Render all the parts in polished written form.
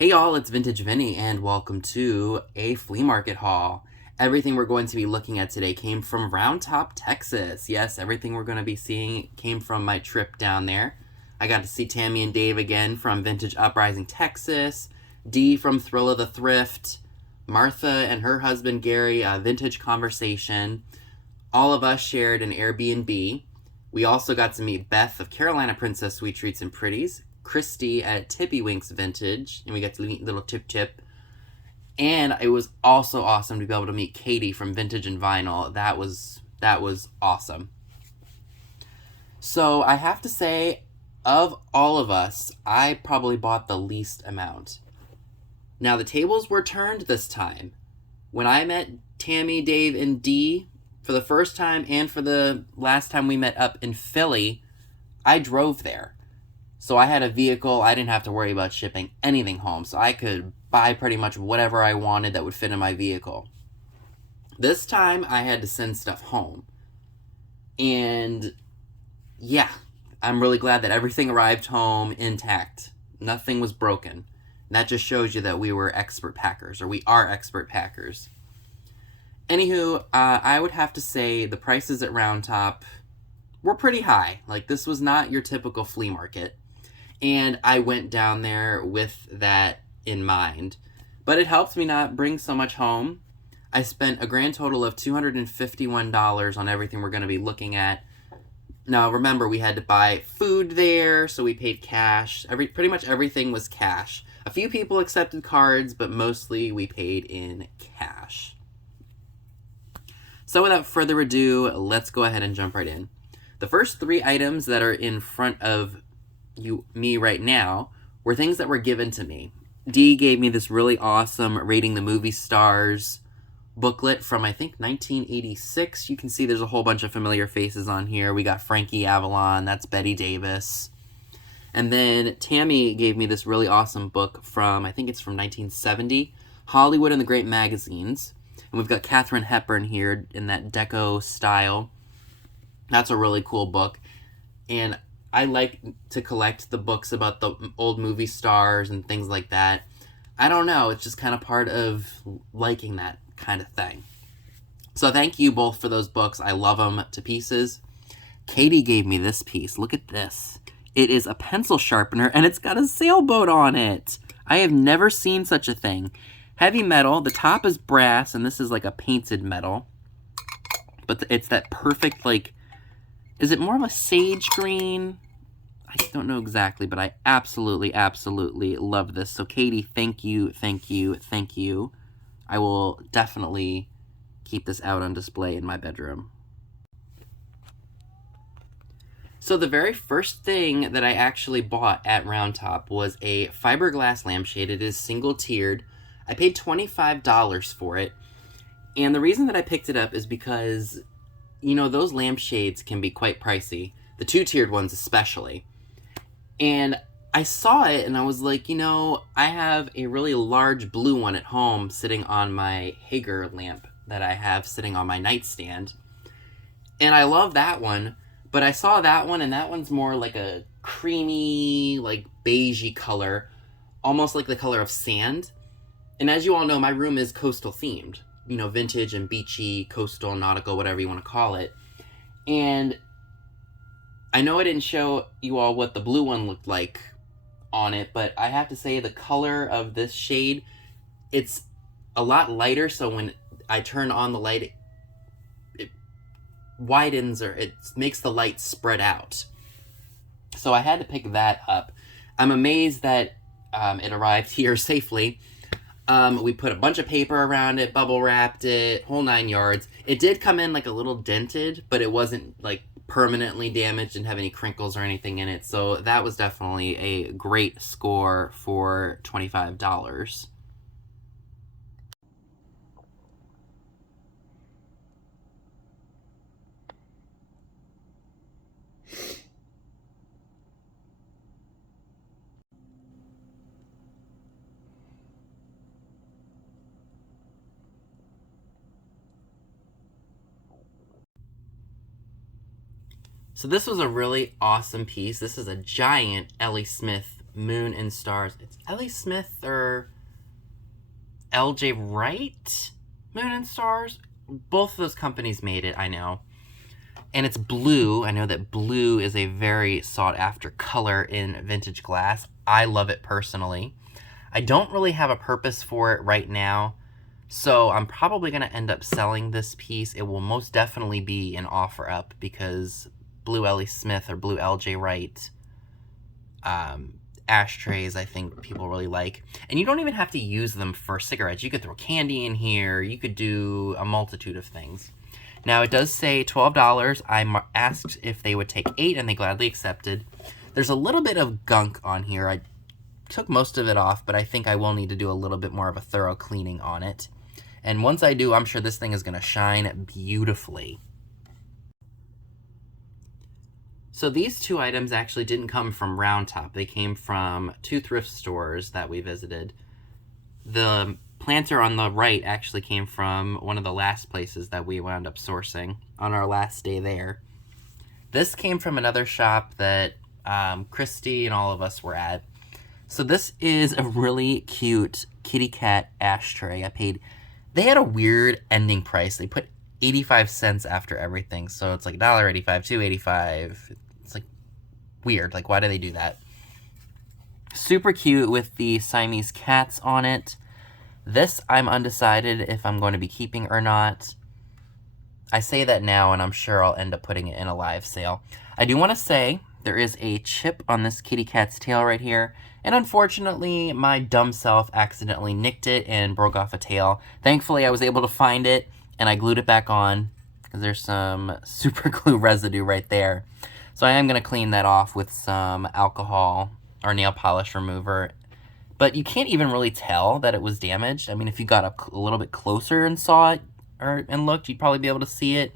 Hey y'all, it's Vintage Vinny and welcome to a flea market haul. Everything we're going to be looking at today came from Roundtop, Texas. Yes, everything we're going to be seeing came from my trip down there. I got to see Tammy and Dave again from Vintage Uprising, Texas, Dee from Thrill of the Thrift, Martha and her husband Gary, Vintage Conversation. All of us shared an Airbnb. We also got to meet Beth of Carolina Princess Sweet Treats and Pretties, Christie at Tippy Winks Vintage, and we got to meet little Tip Tip. And it was also awesome to be able to meet Katie from Vintage and Vinyl. That was awesome. So I have to say, of all of us, I probably bought the least amount. Now the tables were turned this time. When I met Tammy, Dave, and Dee for the first time and for the last time we met up in Philly, I drove there. So I had a vehicle. I didn't have to worry about shipping anything home. So I could buy pretty much whatever I wanted that would fit in my vehicle. This time I had to send stuff home. And yeah, I'm really glad that everything arrived home intact. Nothing was broken. That just shows you that we were expert packers, or we are expert packers. Anywho, I would have to say the prices at Roundtop were pretty high. Like, this was not your typical flea market. And I went down there with that in mind. But it helped me not bring so much home. I spent a grand total of $251 on everything we're going to be looking at. Now, remember, we had to buy food there, so we paid cash. Pretty much everything was cash. A few people accepted cards, but mostly we paid in cash. So without further ado, let's go ahead and jump right in. The first three items that are in front of me right now were things that were given to me. Dee gave me this really awesome Rating the Movie Stars booklet from, I think, 1986. You can see there's a whole bunch of familiar faces on here. We got Frankie Avalon, that's Betty Davis. And then Tammy gave me this really awesome book from, I think it's from 1970, Hollywood and the Great Magazines. And we've got Katharine Hepburn here in that Deco style. That's a really cool book. And I like to collect the books about the old movie stars and things like that. I don't know, it's just kind of part of liking that kind of thing. So thank you both for those books. I love them to pieces. Katie gave me this piece. Look at this. It is a pencil sharpener, and it's got a sailboat on it. I have never seen such a thing. Heavy metal. The top is brass, and this is like a painted metal. But it's that perfect, like, is it more of a sage green? I don't know exactly, but I absolutely, absolutely love this. So Katie, thank you, thank you, thank you. I will definitely keep this out on display in my bedroom. So the very first thing that I actually bought at Roundtop was a fiberglass lampshade. It is single-tiered. I paid $25 for it. And the reason that I picked it up is because, you know, those lampshades can be quite pricey. The two-tiered ones especially. And I saw it and I was like, you know, I have a really large blue one at home sitting on my Hager lamp that I have sitting on my nightstand. And I love that one, but I saw that one and that one's more like a creamy, like beigey color, almost like the color of sand. And as you all know, my room is coastal themed. You know, vintage and beachy, coastal, nautical, whatever you want to call it. And I know I didn't show you all what the blue one looked like on it, but I have to say the color of this shade, it's a lot lighter, so when I turn on the light, it widens, or it makes the light spread out. So I had to pick that up. I'm amazed that it arrived here safely. We put a bunch of paper around it, bubble wrapped it, whole 9 yards. It did come in like a little dented, but it wasn't like permanently damaged, didn't have any crinkles or anything in it. So that was definitely a great score for $25. So this was a really awesome piece. This is a giant Ellie Smith Moon and Stars. It's Ellie Smith or LJ Wright? Moon and Stars? Both of those companies made it, I know. And it's blue. I know that blue is a very sought-after color in vintage glass. I love it personally. I don't really have a purpose for it right now, so I'm probably going to end up selling this piece. It will most definitely be an offer up because blue Ellie Smith or blue LJ Wright ashtrays I think people really like. And you don't even have to use them for cigarettes. You could throw candy in here. You could do a multitude of things. Now, it does say $12. I asked if they would take 8, and they gladly accepted. There's a little bit of gunk on here. I took most of it off, but I think I will need to do a little bit more of a thorough cleaning on it. And once I do, I'm sure this thing is going to shine beautifully. So these 2 items actually didn't come from Roundtop. They came from 2 thrift stores that we visited. The planter on the right actually came from one of the last places that we wound up sourcing on our last day there. This came from another shop that Christie and all of us were at. So this is a really cute kitty cat ashtray. They had a weird ending price. They put 85 cents after everything. So it's like $1.85, $2.85. It's like weird. Like, why do they do that? Super cute with the Siamese cats on it. This, I'm undecided if I'm going to be keeping or not. I say that now, and I'm sure I'll end up putting it in a live sale. I do want to say there is a chip on this kitty cat's tail right here, and unfortunately, my dumb self accidentally nicked it and broke off a tail. Thankfully, I was able to find it, and I glued it back on, because there's some super glue residue right there. So I am going to clean that off with some alcohol or nail polish remover. But you can't even really tell that it was damaged. I mean, if you got up a little bit closer and saw it and looked, you'd probably be able to see it.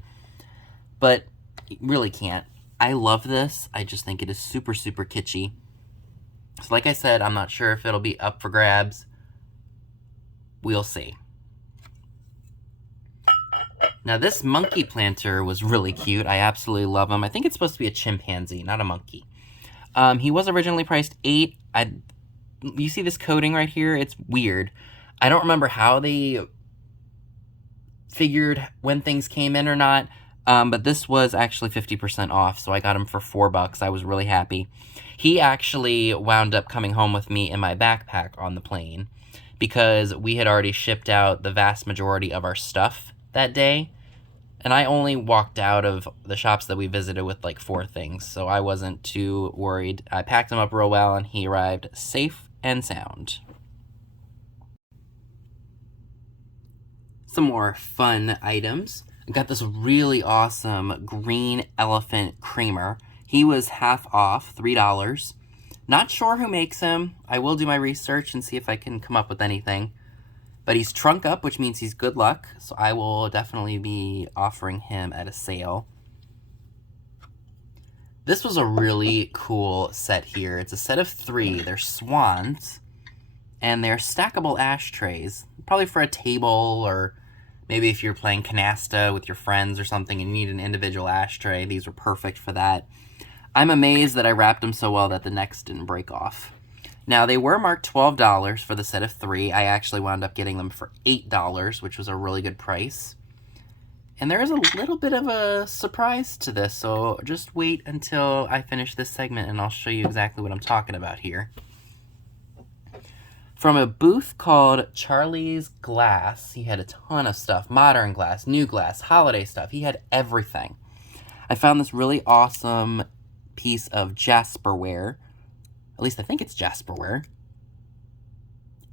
But you really can't. I love this. I just think it is super, super kitschy. So like I said, I'm not sure if it'll be up for grabs. We'll see. Now, this monkey planter was really cute. I absolutely love him. I think it's supposed to be a chimpanzee, not a monkey. He was originally priced $8. You see this coating right here? It's weird. I don't remember how they figured when things came in or not, but this was actually 50% off, so I got him for $4. I was really happy. He actually wound up coming home with me in my backpack on the plane because we had already shipped out the vast majority of our stuff that day, and I only walked out of the shops that we visited with like 4 things, so I wasn't too worried. I packed him up real well, and he arrived safe and sound. Some more fun items. I got this really awesome green elephant creamer. He was half off, $3. Not sure who makes him. I will do my research and see if I can come up with anything. But he's trunk up, which means he's good luck, so I will definitely be offering him at a sale. This was a really cool set here. It's a set of 3. They're swans, and they're stackable ashtrays. Probably for a table, or maybe if you're playing canasta with your friends or something and you need an individual ashtray, these are perfect for that. I'm amazed that I wrapped them so well that the necks didn't break off. Now, they were marked $12 for the set of 3. I actually wound up getting them for $8, which was a really good price. And there is a little bit of a surprise to this, so just wait until I finish this segment and I'll show you exactly what I'm talking about here. From a booth called Charlie's Glass, he had a ton of stuff. Modern glass, new glass, holiday stuff. He had everything. I found this really awesome piece of Jasperware. At least I think it's Jasperware.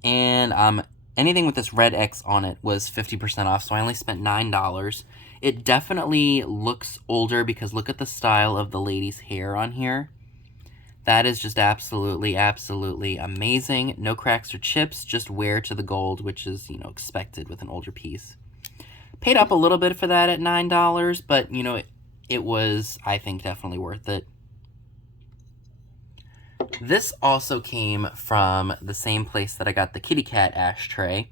And anything with this red X on it was 50% off, so I only spent $9. It definitely looks older because look at the style of the lady's hair on here. That is just absolutely, absolutely amazing. No cracks or chips, just wear to the gold, which is, you know, expected with an older piece. Paid up a little bit for that at $9, but, you know, it was, I think, definitely worth it. This also came from the same place that I got the kitty cat ashtray.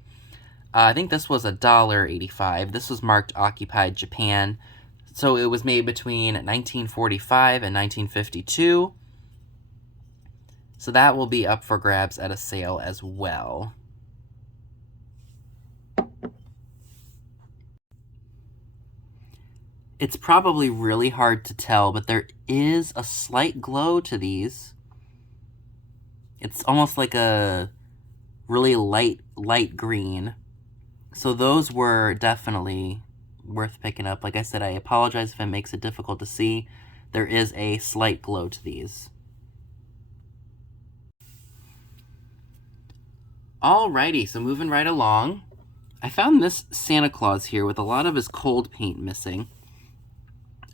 I think this was $1.85. This was marked Occupied Japan. So it was made between 1945 and 1952. So that will be up for grabs at a sale as well. It's probably really hard to tell, but there is a slight glow to these. It's almost like a really light green. So those were definitely worth picking up. Like I said, I apologize if it makes it difficult to see. There is a slight glow to these. Alrighty, so moving right along. I found this Santa Claus here with a lot of his cold paint missing.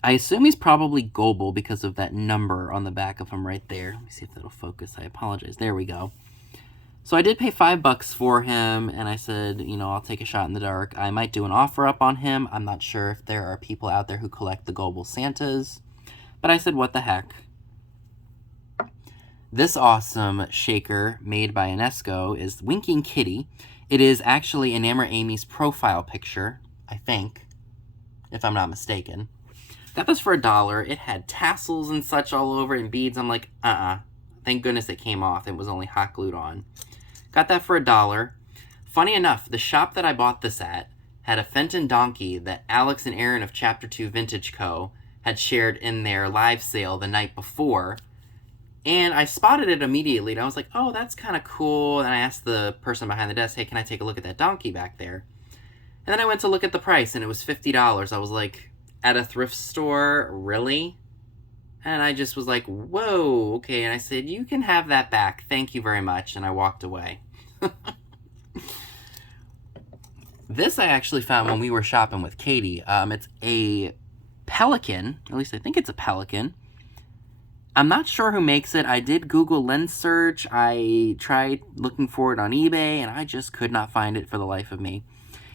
I assume he's probably Global because of that number on the back of him right there. Let me see if that'll focus. I apologize. There we go. So I did pay $5 for him, and I said, you know, I'll take a shot in the dark. I might do an offer up on him. I'm not sure if there are people out there who collect the Global Santas, but I said, what the heck. This awesome shaker made by Inesco is Winking Kitty. It is actually Enamor Amy's profile picture, I think, if I'm not mistaken. Got this for $1. It had tassels and such all over and beads. I'm like, thank goodness it came off. It was only hot glued on. Got that for $1. Funny enough, the shop that I bought this at had a Fenton donkey that Alex and Aaron of Chapter 2 Vintage Co. had shared in their live sale the night before. And I spotted it immediately, and I was like, oh, that's kind of cool. And I asked the person behind the desk, hey, can I take a look at that donkey back there? And then I went to look at the price, and it was $50. I was like, at a thrift store, really? And I just was like, whoa, okay. And I said, you can have that back. Thank you very much. And I walked away. This I actually found when we were shopping with Katie. It's a pelican. At least I think it's a pelican. I'm not sure who makes it. I did Google lens search. I tried looking for it on eBay, and I just could not find it for the life of me.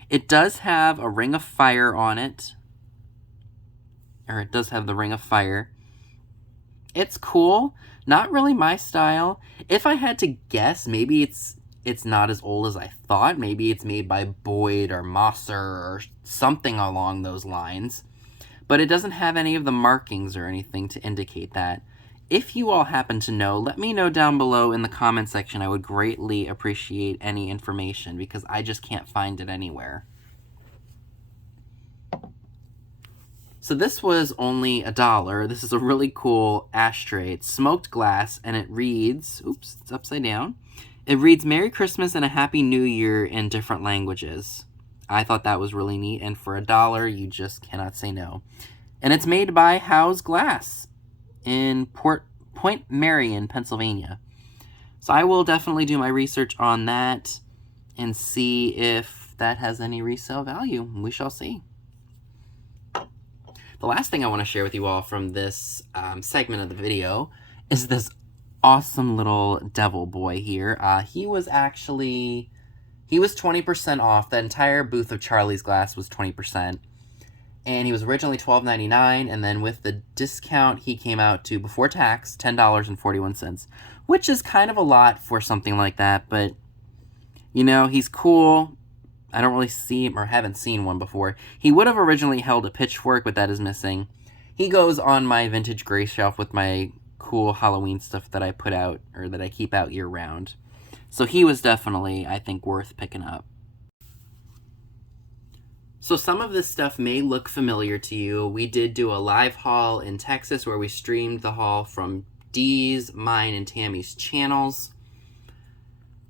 It does have a ring of fire on it. Or it does have the ring of fire. It's cool. Not really my style. If I had to guess, maybe it's not as old as I thought. Maybe it's made by Boyd or Mosser or something along those lines. But it doesn't have any of the markings or anything to indicate that. If you all happen to know, let me know down below in the comment section. I would greatly appreciate any information because I just can't find it anywhere. So this was only $1. This is a really cool ashtray. It's smoked glass, and it reads, oops, it's upside down. It reads Merry Christmas and a Happy New Year in different languages. I thought that was really neat, and for $1, you just cannot say no. And it's made by House Glass in Point Marion, Pennsylvania. So I will definitely do my research on that and see if that has any resale value. We shall see. The last thing I want to share with you all from this segment of the video is this awesome little devil boy here. He was 20% off. The entire booth of Charlie's Glass was 20%. And he was originally $12.99, and then with the discount, he came out to, before tax, $10.41, which is kind of a lot for something like that, but, you know, he's cool. I don't really see him, or haven't seen one before. He would have originally held a pitchfork, but that is missing. He goes on my vintage gray shelf with my cool Halloween stuff that I put out, or that I keep out year-round. So he was definitely, I think, worth picking up. So some of this stuff may look familiar to you. We did do a live haul in Texas where we streamed the haul from Dee's, mine, and Tammy's channels.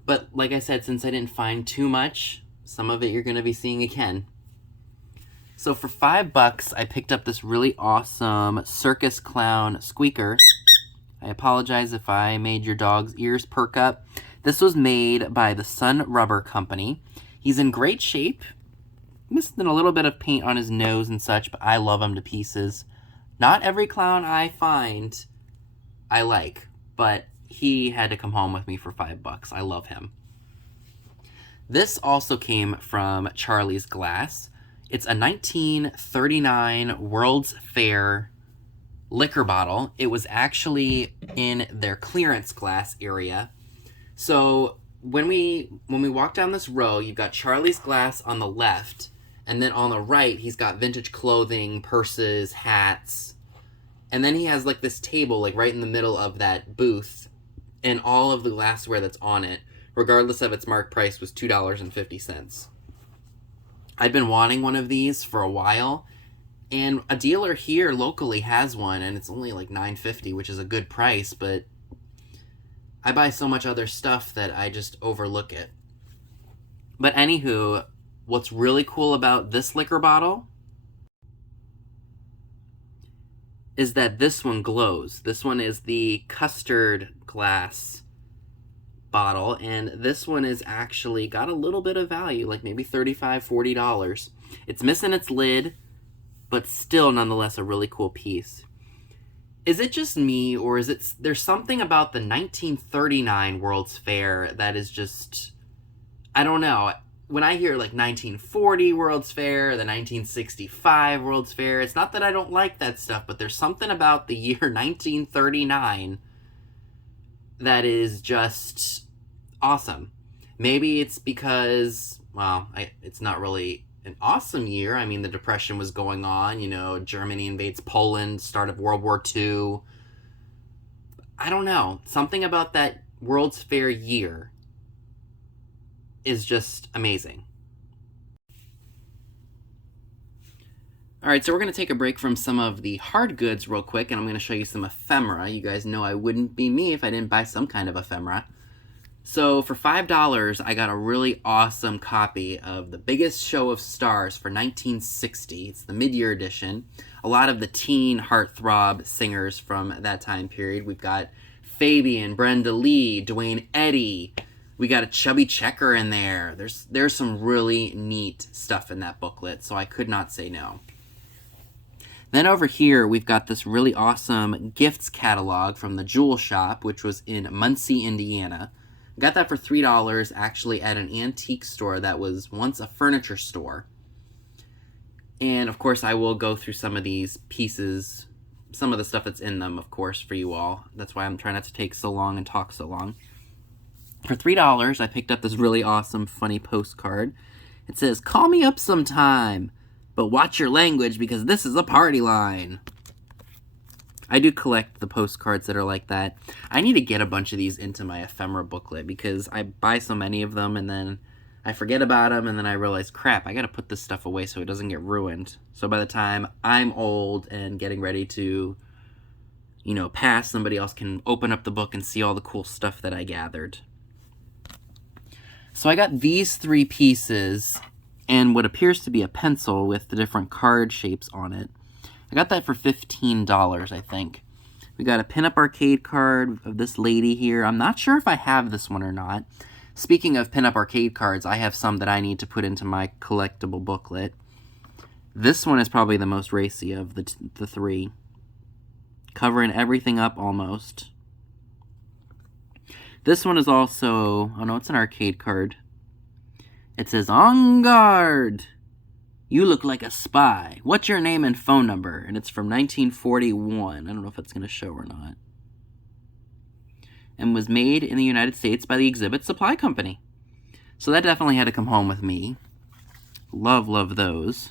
But like I said, since I didn't find too much, some of it you're going to be seeing again. So for $5, I picked up this really awesome circus clown squeaker. I apologize if I made your dog's ears perk up. This was made by the Sun Rubber Company. He's in great shape. Missing a little bit of paint on his nose and such, but I love him to pieces. Not every clown I find I like, but he had to come home with me for $5. I love him. This also came from Charlie's Glass. It's a 1939 World's Fair liquor bottle. It was actually in their clearance glass area. So when we walk down this row, you've got Charlie's Glass on the left, and then on the right, he's got vintage clothing, purses, hats. And then he has like this table like right in the middle of that booth. and all of the glassware that's on it, regardless of its mark price, was $2.50. I'd been wanting one of these for a while, and a dealer here locally has one, and it's only like $9.50, which is a good price, but I buy so much other stuff that I just overlook it. But anywho, what's really cool about this liquor bottle is that this one glows. This one is the custard glass bottle, and this one is actually got a little bit of value, like maybe $35, $40. It's missing its lid, but still nonetheless a really cool piece. Is it just me, or is it there's something about the 1939 World's Fair that is just, I don't know. When I hear like 1940 World's Fair, the 1965 World's Fair, it's not that I don't like that stuff, but there's something about the year 1939 that is just awesome. Maybe it's because, well, it's not really an awesome year. I mean, the Depression was going on, you know, Germany invades Poland, start of World War II. I don't know. Something about that World's Fair year is just amazing. Alright, so we're going to take a break from some of the hard goods real quick, and I'm going to show you some ephemera. You guys know I wouldn't be me if I didn't buy some kind of ephemera. So for $5, I got a really awesome copy of The Biggest Show of Stars for 1960. It's the mid-year edition. A lot of the teen heartthrob singers from that time period. We've got Fabian, Brenda Lee, Dwayne Eddy. We got a Chubby Checker in there. There's some really neat stuff in that booklet, so I could not say no. Then over here, we've got this really awesome gifts catalog from the Jewel Shop, which was in Muncie, Indiana. I got that for $3, actually, at an antique store that was once a furniture store. And, of course, I will go through some of these pieces, some of the stuff that's in them, of course, for you all. That's why I'm trying not to take so long and talk so long. For $3, I picked up this really awesome, funny postcard. It says, "Call me up sometime, but watch your language because this is a party line." I do collect the postcards that are like that. I need to get a bunch of these into my ephemera booklet because I buy so many of them and then I forget about them and then I realize, crap, I gotta put this stuff away so it doesn't get ruined. So by the time I'm old and getting ready to, you know, pass, somebody else can open up the book and see all the cool stuff that I gathered. So I got these three pieces and what appears to be a pencil with the different card shapes on it. I got that for $15, I think. We got a pinup arcade card of this lady here. I'm not sure if I have this one or not. Speaking of pinup arcade cards, I have some that I need to put into my collectible booklet. This one is probably the most racy of the three. Covering everything up almost. This one is also, oh no, it's an arcade card. It says, "On guard! You look like a spy. What's your name and phone number?" And it's from 1941. I don't know if it's going to show or not. And was made in the United States by the Exhibit Supply Company. So that definitely had to come home with me. Love those.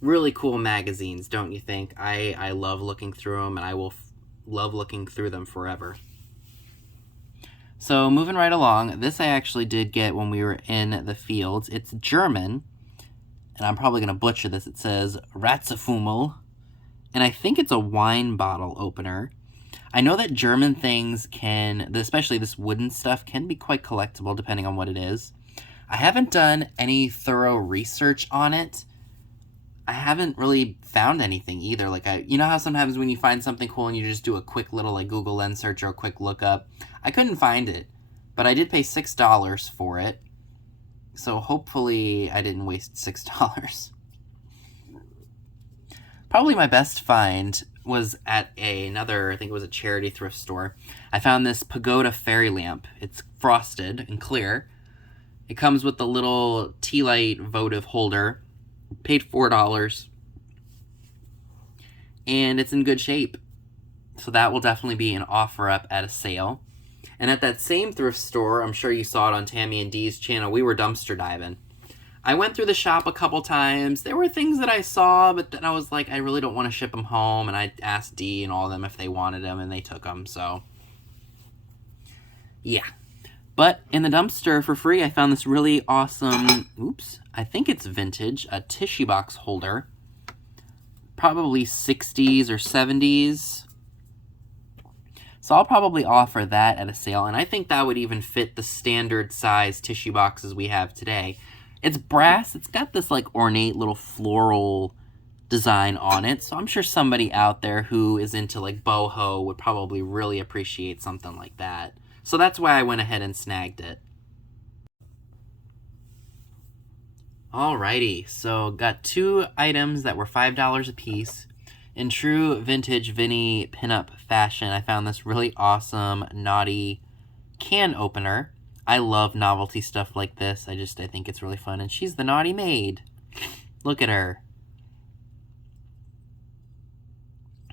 Really cool magazines, don't you think? I love looking through them, and I will love looking through them forever. So moving right along, this I actually did get when we were in the fields. It's German, and I'm probably going to butcher this. It says Ratzefummel, and I think it's a wine bottle opener. I know that German things can, especially this wooden stuff, can be quite collectible depending on what it is. I haven't done any thorough research on it. I haven't really found anything either. Like, you know how sometimes when you find something cool and you just do a quick little like Google Lens search or a quick lookup? I couldn't find it, but I did pay $6 for it. So hopefully I didn't waste $6. Probably my best find was at another, I think it was a charity thrift store. I found this pagoda fairy lamp. It's frosted and clear. It comes with the little tea light votive holder. Paid $4. And it's in good shape. So that will definitely be an offer up at a sale. And at that same thrift store, I'm sure you saw it on Tammy and Dee's channel, we were dumpster diving. I went through the shop a couple times. There were things that I saw, but then I was like, I really don't want to ship them home. And I asked Dee and all of them if they wanted them, and they took them. So, yeah. But in the dumpster for free, I found this really awesome, I think it's vintage, a tissue box holder. Probably 60s or 70s. So I'll probably offer that at a sale. And I think that would even fit the standard size tissue boxes we have today. It's brass. It's got this like ornate little floral design on it. So I'm sure somebody out there who is into like boho would probably really appreciate something like that. So that's why I went ahead and snagged it. Alrighty, so got 2 items that were $5 a piece. In true vintage Vinny pinup fashion, I found this really awesome naughty can opener. I love novelty stuff like this. I think it's really fun. And she's the naughty maid. Look at her.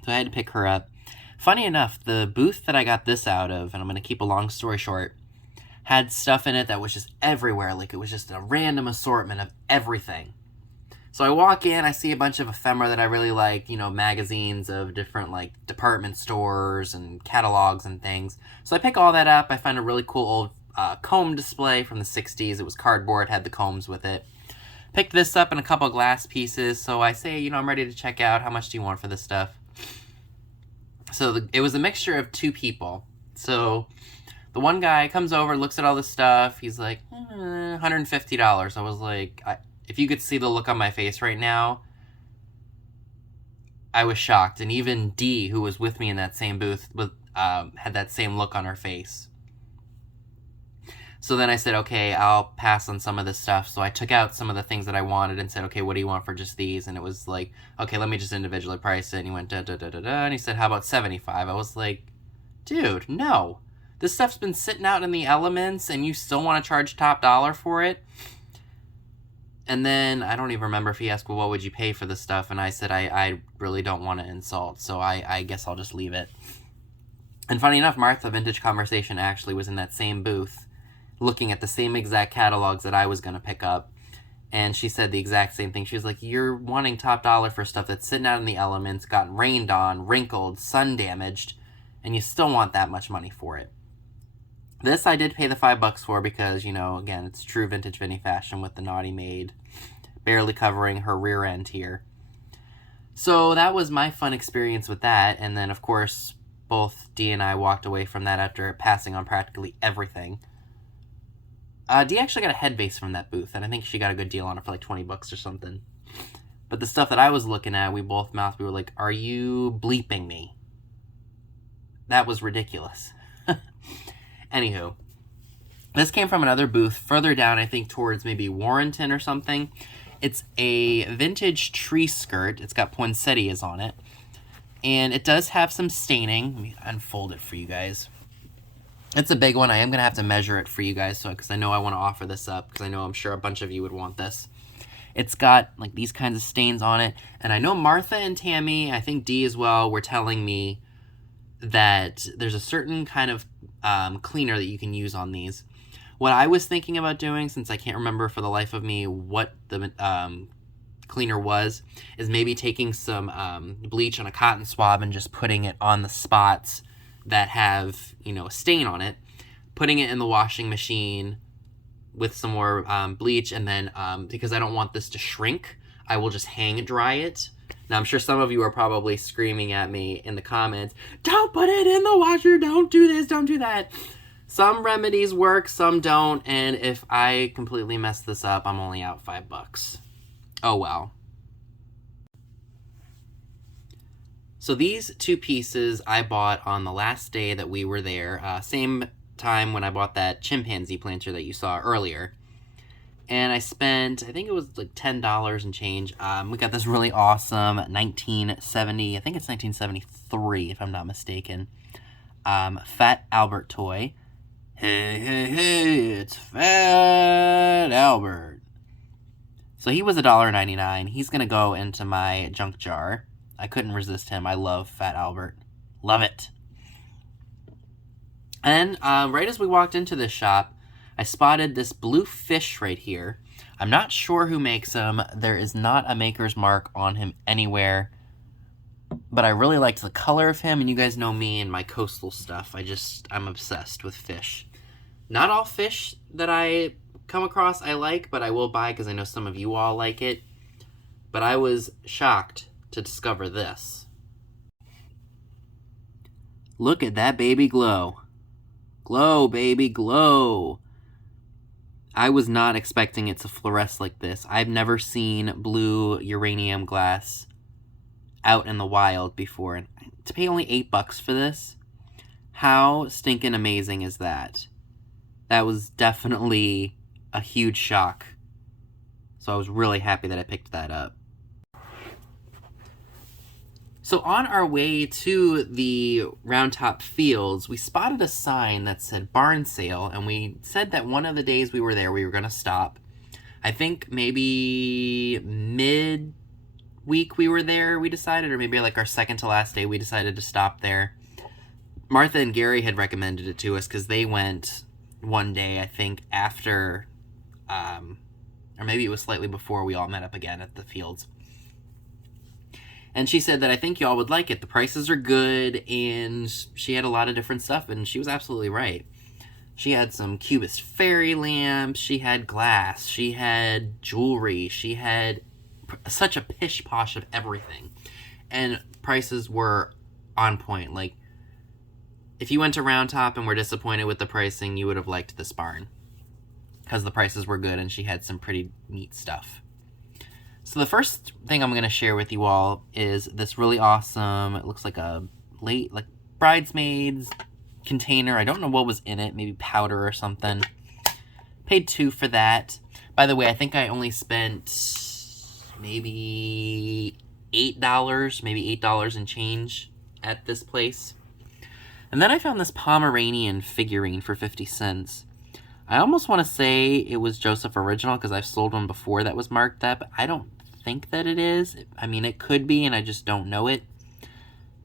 So I had to pick her up. Funny enough, the booth that I got this out of, and I'm going to keep a long story short, had stuff in it that was just everywhere. Like, it was just a random assortment of everything. So I walk in, I see a bunch of ephemera that I really like, you know, magazines of different, like, department stores and catalogs and things. So I pick all that up. I find a really cool old comb display from the 60s. It was cardboard, had the combs with it. Picked this up in a couple glass pieces. So I say, you know, I'm ready to check out. How much do you want for this stuff? So it was a mixture of 2 people. So the one guy comes over, looks at all this stuff. He's like, $150. I was like, if you could see the look on my face right now, I was shocked. And even Dee, who was with me in that same booth, had that same look on her face. So then I said, okay, I'll pass on some of this stuff. So I took out some of the things that I wanted and said, okay, what do you want for just these? And it was like, okay, let me just individually price it. And he went, da-da-da-da-da. And he said, how about 75? I was like, dude, no. This stuff's been sitting out in the elements and you still want to charge top dollar for it? And then I don't even remember if he asked, well, what would you pay for this stuff? And I said, I really don't want to insult, so I guess I'll just leave it. And funny enough, Martha Vintage Conversation actually was in that same booth looking at the same exact catalogs that I was going to pick up. And she said the exact same thing. She was like, you're wanting top dollar for stuff that's sitting out in the elements, gotten rained on, wrinkled, sun damaged, and you still want that much money for it. This I did pay the $5 for because, you know, again, it's true vintage Vinny fashion with the naughty maid barely covering her rear end here. So that was my fun experience with that. And then, of course, both Dee and I walked away from that after passing on practically everything. Dee actually got a head vase from that booth, and I think she got a good deal on it for like $20 or something. But the stuff that I was looking at, we both mouthed, we were like, are you bleeping me? That was ridiculous. Anywho, this came from another booth further down, I think towards maybe Warrenton or something. It's a vintage tree skirt. It's got poinsettias on it. And it does have some staining. Let me unfold it for you guys. It's a big one. I am going to have to measure it for you guys because I know I want to offer this up because I know I'm sure a bunch of you would want this. It's got like these kinds of stains on it. And I know Martha and Tammy, I think Dee as well, were telling me that there's a certain kind of cleaner that you can use on these. What I was thinking about doing, since I can't remember for the life of me what the cleaner was, is maybe taking some bleach on a cotton swab and just putting it on the spots that have, you know, a stain on it, putting it in the washing machine with some more bleach, and then because I don't want this to shrink, I will just hang dry it. Now, I'm sure some of you are probably screaming at me in the comments, don't put it in the washer, don't do this, don't do that. Some remedies work, some don't, and if I completely mess this up, I'm only out $5. Oh well. So these two pieces I bought on the last day that we were there, same time when I bought that chimpanzee planter that you saw earlier. And I spent, I think it was like $10 and change. We got this really awesome 1970, I think it's 1973 if I'm not mistaken, Fat Albert toy. Hey, hey, hey, it's Fat Albert. So he was $1.99. He's going to go into my junk jar. I couldn't resist him. I love Fat Albert. Love it. And right as we walked into this shop, I spotted this blue fish right here. I'm not sure who makes him. There is not a maker's mark on him anywhere. But I really liked the color of him, and you guys know me and my coastal stuff. I'm obsessed with fish. Not all fish that I come across I like, but I will buy because I know some of you all like it. But I was shocked to discover this. Look at that baby glow. Glow, baby, glow. I was not expecting it to fluoresce like this. I've never seen blue uranium glass out in the wild before. And to pay only $8 for this, how stinking amazing is that? That was definitely a huge shock. So I was really happy that I picked that up. So on our way to the Roundtop fields, we spotted a sign that said barn sale, and we said that one of the days we were there, we were going to stop. I think maybe mid-week we were there, we decided, or maybe like our second to last day, we decided to stop there. Martha and Gary had recommended it to us because they went one day, I think, after, or maybe it was slightly before we all met up again at the fields. And she said that I think y'all would like it. The prices are good, and she had a lot of different stuff, and she was absolutely right. She had some cubist fairy lamps, she had glass, she had jewelry, she had such a pish-posh of everything. And prices were on point. Like, if you went to Roundtop and were disappointed with the pricing, you would have liked this barn. Because the prices were good, and she had some pretty neat stuff. So the first thing I'm going to share with you all is this really awesome, it looks like a bridesmaids container. I don't know what was in it, maybe powder or something. Paid $2 for that. By the way, I think I only spent maybe $8 and change at this place. And then I found this Pomeranian figurine for 50 cents. I almost want to say it was Joseph Original because I've sold one before that was marked up. I don't think that it is. I mean, it could be, and I just don't know it.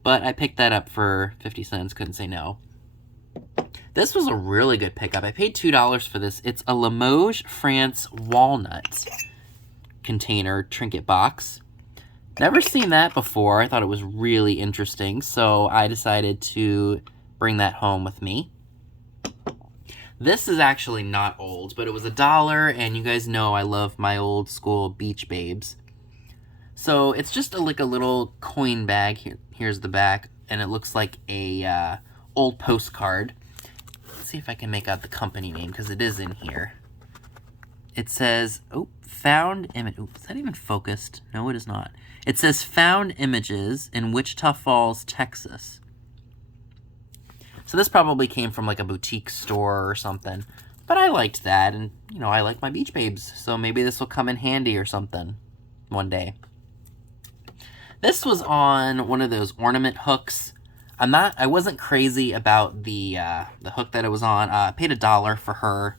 But I picked that up for 50 cents. Couldn't say no. This was a really good pickup. I paid $2 for this. It's a Limoges, France walnut container trinket box. Never seen that before. I thought it was really interesting, so I decided to bring that home with me. This is actually not old, but it was $1, and you guys know I love my old school Beach Babes. So it's just like a little coin bag. Here's the back, and it looks like a old postcard. Let's see if I can make out the company name, because it is in here. It says, found image. Is that even focused? No, it is not. It says found images in Wichita Falls, Texas. So this probably came from like a boutique store or something. But I liked that, and you know, I like my Beach Babes, so maybe this will come in handy or something one day. This was on one of those ornament hooks. I wasn't crazy about the hook that it was on. I paid $1 for her.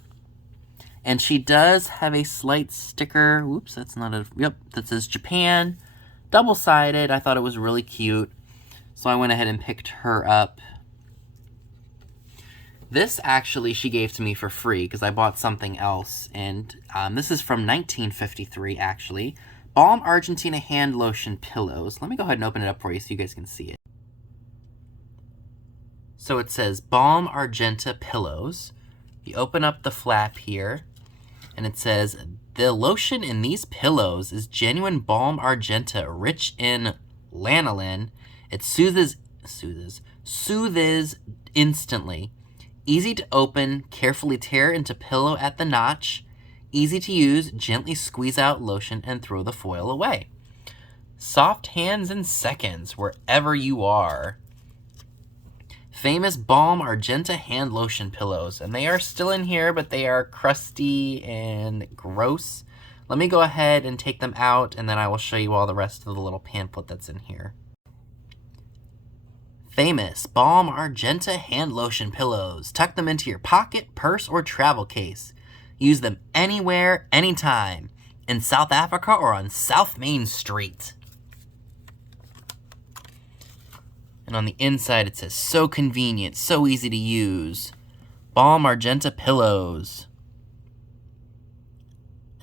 And she does have a slight sticker. Whoops, that's not a... Yep, that says Japan. Double-sided. I thought it was really cute. So I went ahead and picked her up. This, actually, she gave to me for free because I bought something else. And this is from 1953, actually. Balm Argentina hand lotion pillows. Let me go ahead and open it up for you so you guys can see it. So it says Balm Argenta pillows. You open up the flap here, and it says, the lotion in these pillows is genuine Balm Argenta, rich in lanolin. It soothes instantly. Easy to open, carefully tear into pillow at the notch. Easy to use, gently squeeze out lotion and throw the foil away. Soft hands in seconds, wherever you are. Famous Balm Argenta hand lotion pillows. And they are still in here, but they are crusty and gross. Let me go ahead and take them out, and then I will show you all the rest of the little pamphlet that's in here. Famous Balm Argenta hand lotion pillows. Tuck them into your pocket, purse, or travel case. Use them anywhere, anytime. In South Africa or on South Main Street. And on the inside it says, so convenient, so easy to use. Balm Argenta pillows.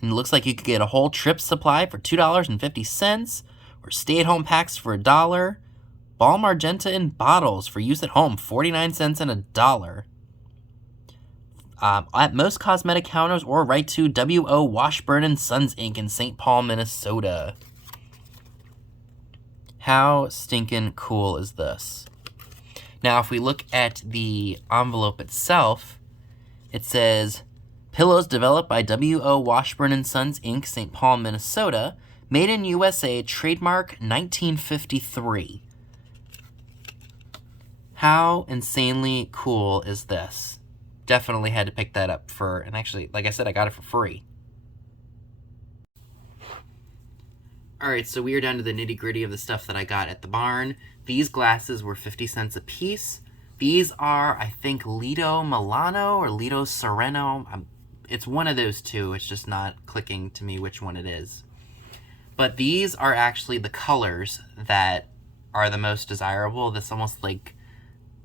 And it looks like you could get a whole trip supply for $2.50, or stay-at-home packs for $1. Balm Argenta in bottles for use at home, 49 cents and $1. At most cosmetic counters, or right to W.O. Washburn & Sons Inc. in St. Paul, Minnesota. How stinking cool is this? Now, if we look at the envelope itself, it says, pillows developed by W.O. Washburn & Sons Inc., St. Paul, Minnesota, made in USA, trademark 1953. How insanely cool is this? Definitely had to pick that up for, and actually, like I said, I got it for free. Alright, so we are down to the nitty-gritty of the stuff that I got at the barn. These glasses were 50 cents a piece. These are, I think, Lido Milano or Lido Sereno. It's one of those two. It's just not clicking to me which one it is. But these are actually the colors that are the most desirable. This almost like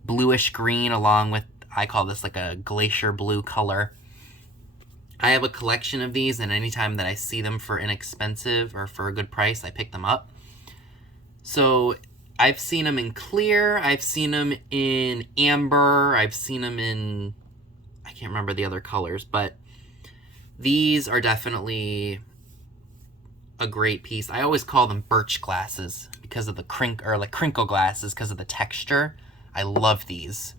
bluish green along with, I call this like a glacier blue color. I have a collection of these, and anytime that I see them for inexpensive or for a good price, I pick them up. So I've seen them in clear, I've seen them in amber, I've seen them in, I can't remember the other colors, but these are definitely a great piece. I always call them birch glasses because of the crinkle glasses because of the texture. I love these.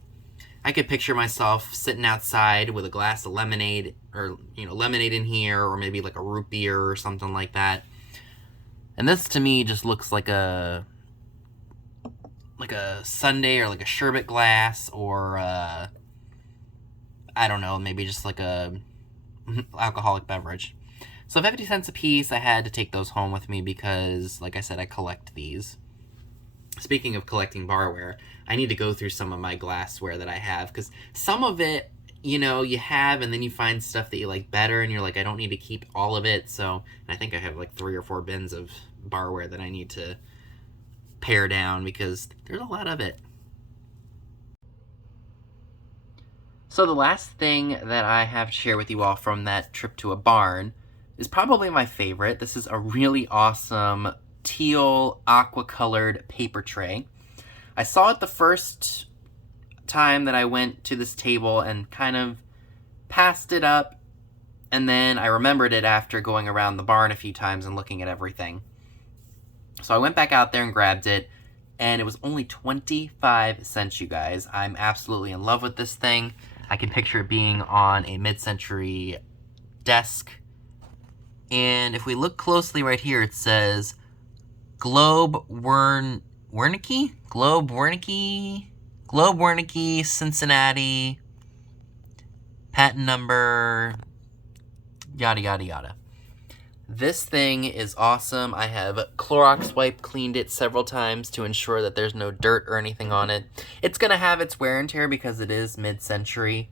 I could picture myself sitting outside with a glass of lemonade, or, lemonade in here, or maybe like a root beer or something like that. And this to me just looks like a sundae or like a sherbet glass, or I don't know, maybe just like a alcoholic beverage. So 50 cents a piece, I had to take those home with me because, like I said, I collect these. Speaking of collecting barware, I need to go through some of my glassware that I have, because some of it, you have, and then you find stuff that you like better, and you're like, I don't need to keep all of it. So I think I have like 3 or 4 bins of barware that I need to pare down because there's a lot of it. So the last thing that I have to share with you all from that trip to a barn is probably my favorite. This is a really awesome teal aqua colored paper tray. I saw it the first time that I went to this table and kind of passed it up, and then I remembered it after going around the barn a few times and looking at everything. So I went back out there and grabbed it, and it was only 25 cents, you guys. I'm absolutely in love with this thing. I can picture it being on a mid-century desk. And if we look closely right here, it says Globe Wernicke, Cincinnati, patent number, yada, yada, yada. This thing is awesome. I have Clorox wipe cleaned it several times to ensure that there's no dirt or anything on it. It's going to have its wear and tear because it is mid-century.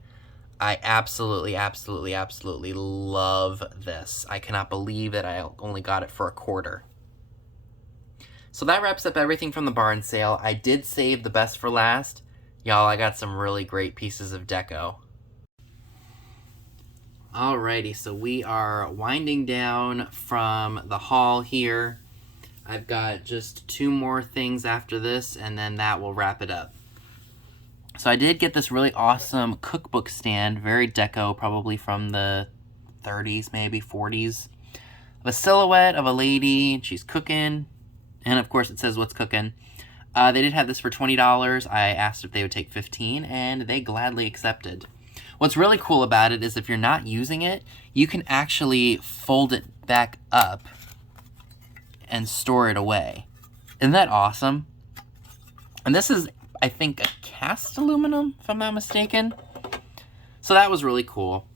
I absolutely, absolutely, absolutely love this. I cannot believe that I only got it for $0.25. So that wraps up everything from the barn sale. I did save the best for last. Y'all, I got some really great pieces of deco. Alrighty, so we are winding down from the haul here. I've got just 2 more things after this, and then that will wrap it up. So I did get this really awesome cookbook stand, very deco, probably from the 30s, maybe 40s. A silhouette of a lady, she's cooking, and of course it says what's cooking. They did have this for $20. I asked if they would take $15, and they gladly accepted. What's really cool about it is if you're not using it, you can actually fold it back up and store it away. Isn't that awesome? And this is, I think, a cast aluminum, if I'm not mistaken. So that was really cool.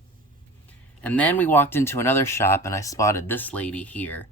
And then we walked into another shop and I spotted this lady here.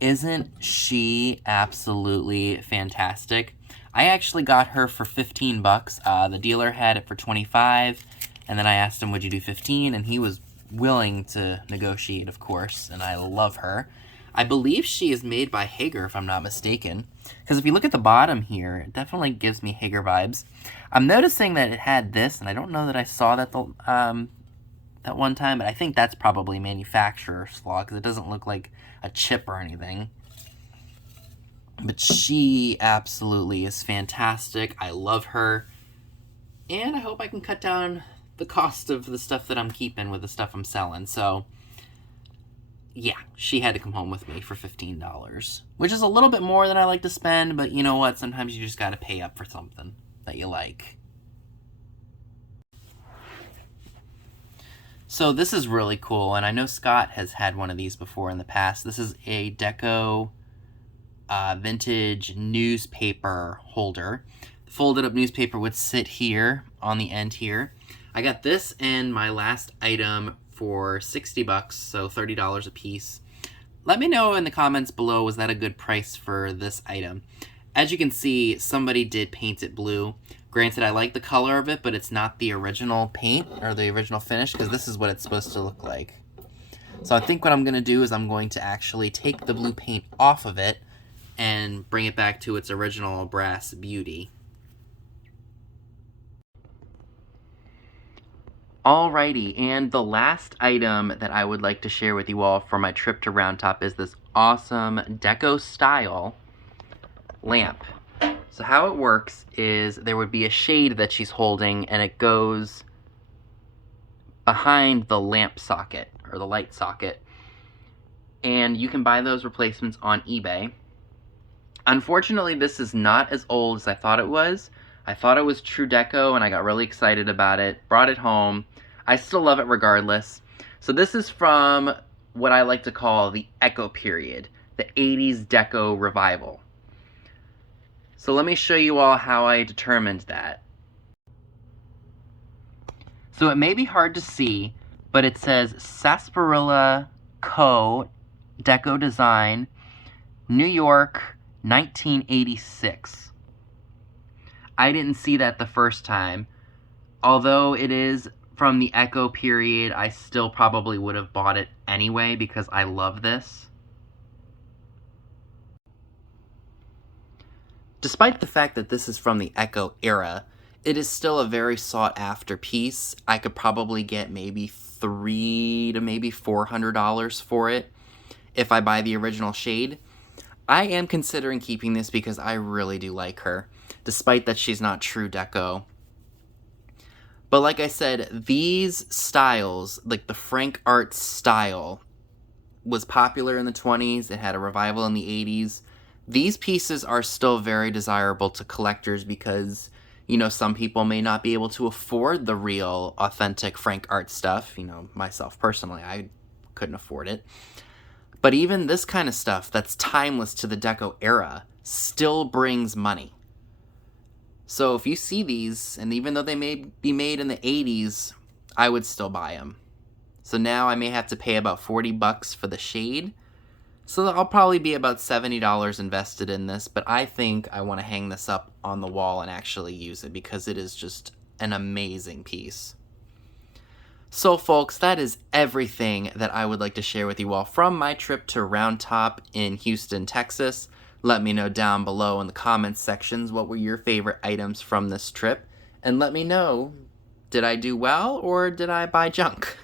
Isn't she absolutely fantastic? I actually got her for 15 bucks. The dealer had it for 25, and then I asked him, would you do 15? And he was willing to negotiate, of course, and I love her. I believe she is made by Hager, if I'm not mistaken. Because if you look at the bottom here, it definitely gives me Hager vibes. I'm noticing that it had this, and I don't know that I saw that that one time, but I think that's probably manufacturer's flaw, because it doesn't look like a chip or anything. But she absolutely is fantastic. I love her. And I hope I can cut down the cost of the stuff that I'm keeping with the stuff I'm selling. So, yeah, she had to come home with me for $15. Which is a little bit more than I like to spend, but you know what? Sometimes you just gotta pay up for something that you like. So this is really cool, and I know Scott has had one of these before in the past. This is a Deco vintage newspaper holder. The folded up newspaper would sit here on the end here. I got this and my last item for 60 bucks, so $30 a piece. Let me know in the comments below, was that a good price for this item? As you can see, somebody did paint it blue. Granted, I like the color of it, but it's not the original paint or the original finish, because this is what it's supposed to look like. So I think what I'm going to do is I'm going to actually take the blue paint off of it and bring it back to its original brass beauty. Alrighty, and the last item that I would like to share with you all for my trip to Roundtop is this awesome Deco style lamp. So how it works is there would be a shade that she's holding, and it goes behind the lamp socket or the light socket, and you can buy those replacements on eBay. Unfortunately, this is not as old as I thought it was. I thought it was true Deco, and I got really excited about it, brought it home. I still love it regardless. So this is from what I like to call the Echo period, the 80s Deco revival. So let me show you all how I determined that. So it may be hard to see, but it says Sarsaparilla Co. Deco Design, New York, 1986. I didn't see that the first time. Although it is from the Echo period, I still probably would have bought it anyway because I love this. Despite the fact that this is from the Echo era, it is still a very sought after piece. I could probably get maybe $300 to maybe $400 for it if I buy the original shade. I am considering keeping this because I really do like her, despite that she's not true Deco. But like I said, these styles, like the Frank Art style, was popular in the 20s. It had a revival in the 80s. These pieces are still very desirable to collectors because, you know, some people may not be able to afford the real, authentic Frank Art stuff. You know, myself personally, I couldn't afford it. But even this kind of stuff that's timeless to the Deco era still brings money. So if you see these, and even though they may be made in the 80s, I would still buy them. So now I may have to pay about 40 bucks for the shade. So I'll probably be about $70 invested in this, but I think I want to hang this up on the wall and actually use it because it is just an amazing piece. So folks, that is everything that I would like to share with you all from my trip to Roundtop in Houston, Texas. Let me know down below in the comments sections what were your favorite items from this trip, and let me know, did I do well or did I buy junk?